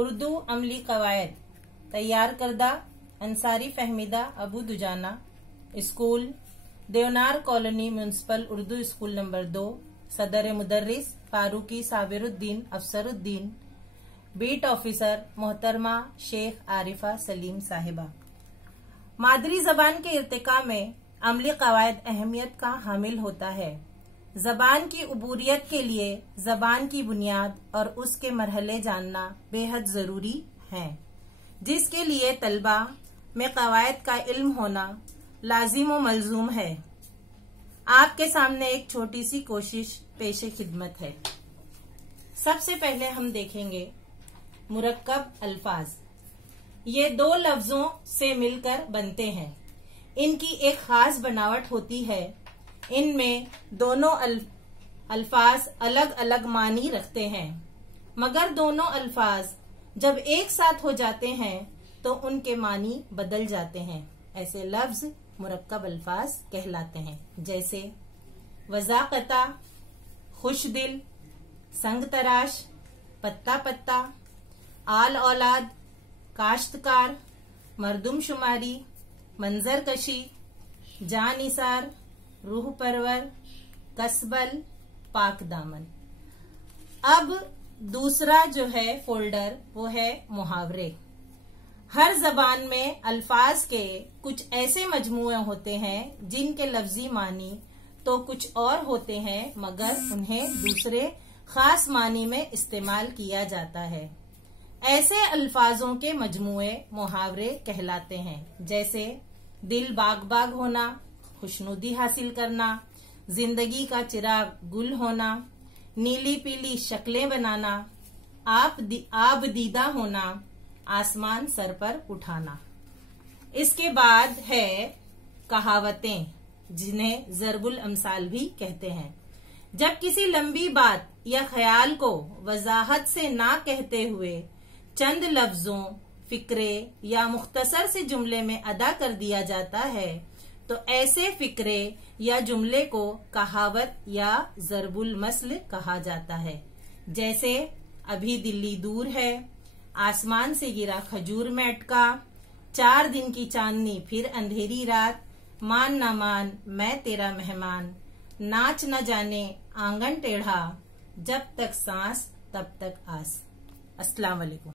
उर्दू अमली कवायद तैयार करदा Ansari Fahmida Abu Dujana school Deonar colony municipal Urdu school number 2 सदर मुदर्रिस फारूकी साबिरुद्दीन अफसरुद्दीन बीट ऑफिसर मोहतरमा शेख आरिफा सलीम साहिबा। मादरी जबान के इर्तिका में अमली कवायद अहमियत का हामिल होता है। जबान की उबूरियत के लिए जबान की बुनियाद और उसके मरहले जानना बेहद जरूरी है, जिसके लिए तलबा में कवायद का इल्म होना लाजिम व मलजूम है। आपके सामने एक छोटी सी कोशिश पेशे खिदमत है। सबसे पहले हम देखेंगे मुरक्कब अल्फाज। ये दो लफ्जों से मिलकर बनते हैं। इनकी एक खास बनावट होती है। इनमें दोनों अल्फाज अलग अलग मानी रखते हैं, मगर दोनों अल्फाज जब एक साथ हो जाते हैं तो उनके मानी बदल जाते हैं। ऐसे लफ्ज मुरक्कब अल्फाज कहलाते हैं, जैसे वज़ाक़ता, खुशदिल, संग तराश, पत्ता पत्ता, आल औलाद, काश्तकार, मरदुमशुमारी, मंजर कशी, जानिसार, रूह परवर, कसबल, पाक दामन। अब दूसरा जो है फोल्डर वो है मुहावरे। हर जबान में अल्फाज के कुछ ऐसे मजमूए होते हैं जिनके लफ्जी मानी तो कुछ और होते हैं, मगर उन्हें दूसरे खास मानी में इस्तेमाल किया जाता है। ऐसे अल्फाजों के मजमूए मुहावरे कहलाते हैं, जैसे दिल बाग बाग होना, खुशनुदी हासिल करना, जिंदगी का चिराग गुल होना, नीली पीली शक्लें बनाना, आब दीदा होना, आसमान सर पर उठाना। इसके बाद है कहावतें, जिन्हें जरबुल अमसाल भी कहते हैं। जब किसी लंबी बात या ख्याल को वजाहत से ना कहते हुए चंद लफ्जों, फिक्रे या मुख्तसर से जुमले में अदा कर दिया जाता है तो ऐसे फिक्रे या जुमले को कहावत या जरबुल मसल कहा जाता है। जैसे अभी दिल्ली दूर है, आसमान से गिरा खजूर में अटका, 4 दिन की चांदनी फिर अंधेरी रात, मान ना मान मैं तेरा मेहमान, नाच न जाने आंगन टेढ़ा, जब तक सांस तब तक आस। अस्सलाम वालेकुम।